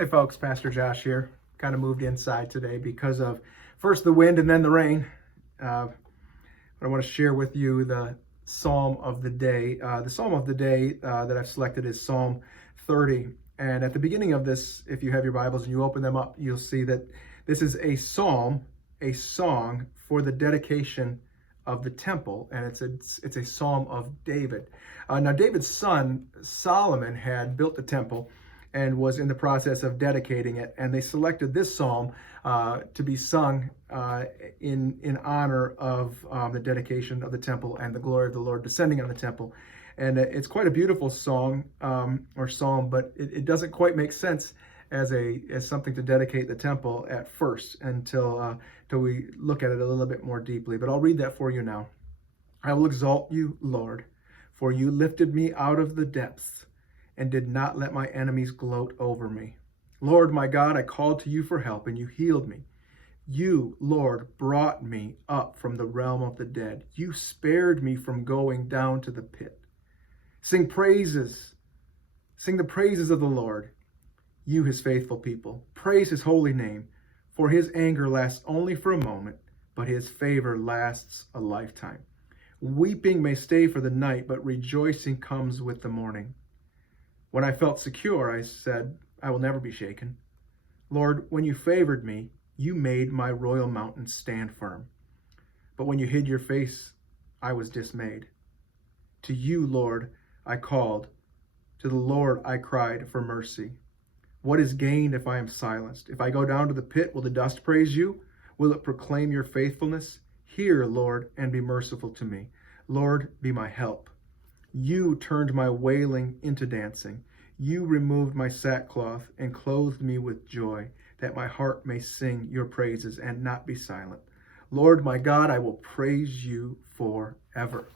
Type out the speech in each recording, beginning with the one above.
Hey folks, Pastor Josh here. Kind of moved inside today because of first the wind and then the rain. But I want to share with you the Psalm of the day. The Psalm of the day that I've selected is Psalm 30. And at the beginning of this, if you have your Bibles and you open them up, you'll see that this is a psalm, a song for the dedication of the temple, and it's a psalm of David. Now David's son Solomon had built the temple and was in the process of dedicating it, and they selected this psalm to be sung in honor of the dedication of the temple and the glory of the Lord descending on the temple. And it's quite a beautiful song or psalm, but it doesn't quite make sense as something to dedicate the temple at first until we look at it a little bit more deeply. But I'll read that for you now. I will exalt you, Lord, for you lifted me out of the depths and did not let my enemies gloat over me. Lord, my God, I called to you for help, and you healed me. You, Lord, brought me up from the realm of the dead. You spared me from going down to the pit. Sing the praises of the Lord, you, his faithful people. Praise his holy name, for his anger lasts only for a moment, but his favor lasts a lifetime. Weeping may stay for the night, but rejoicing comes with the morning. When I felt secure, I said, I will never be shaken. Lord, when you favored me, you made my royal mountain stand firm. But when you hid your face, I was dismayed. To you, Lord, I called. To the Lord I cried for mercy. What is gained if I am silenced? If I go down to the pit, will the dust praise you? Will it proclaim your faithfulness? Hear, Lord, and be merciful to me. Lord, be my help. You turned my wailing into dancing. You removed my sackcloth and clothed me with joy, that my heart may sing your praises and not be silent. Lord, my God, I will praise you forever.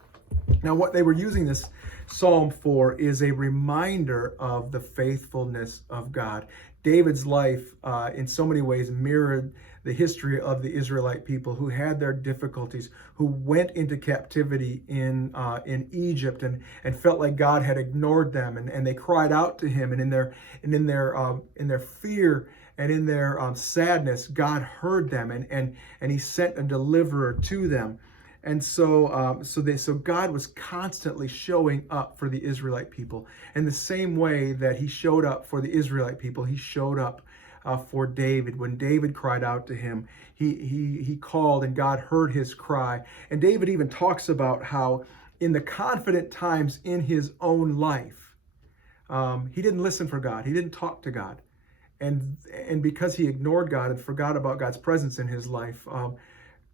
Now, what they were using this psalm for is a reminder of the faithfulness of God. David's life, in so many ways, mirrored the history of the Israelite people who had their difficulties, who went into captivity in Egypt and felt like God had ignored them, and they cried out to Him, and in their fear and in their sadness, God heard them, and He sent a deliverer to them. And so God was constantly showing up for the Israelite people. In the same way that he showed up for the Israelite people, he showed up for David. When David cried out to him, he called and God heard his cry. And David even talks about how in the confident times in his own life, he didn't listen for God. He didn't talk to God. And because he ignored God and forgot about God's presence in his life,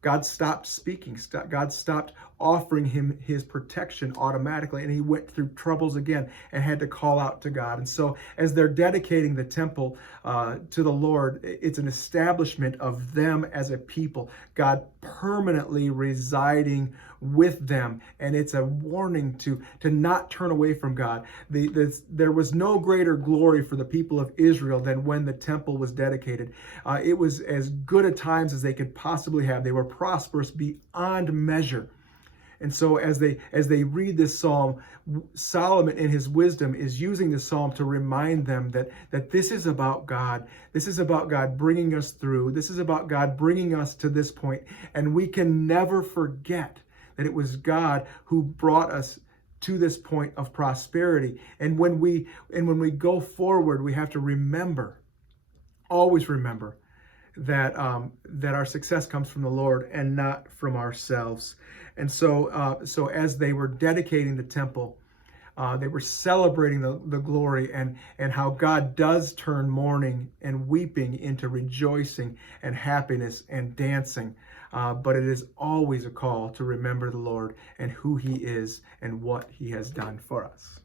God stopped speaking. God stopped offering him his protection automatically, and he went through troubles again and had to call out to God. And so as they're dedicating the temple to the Lord, it's an establishment of them as a people, God permanently residing with them. And it's a warning to not turn away from God. There was no greater glory for the people of Israel than when the temple was dedicated. It was as good a times as they could possibly have. They were prosperous beyond measure. And so as they read this psalm, Solomon in his wisdom is using this psalm to remind them that this is about God. This is about God bringing us through. This is about God bringing us to this point. And we can never forget that it was God who brought us to this point of prosperity. And when we go forward, we have to remember, always remember, that our success comes from the Lord and not from ourselves. And so as they were dedicating the temple, they were celebrating the glory and how God does turn mourning and weeping into rejoicing and happiness and dancing. But it is always a call to remember the Lord and who He is and what He has done for us.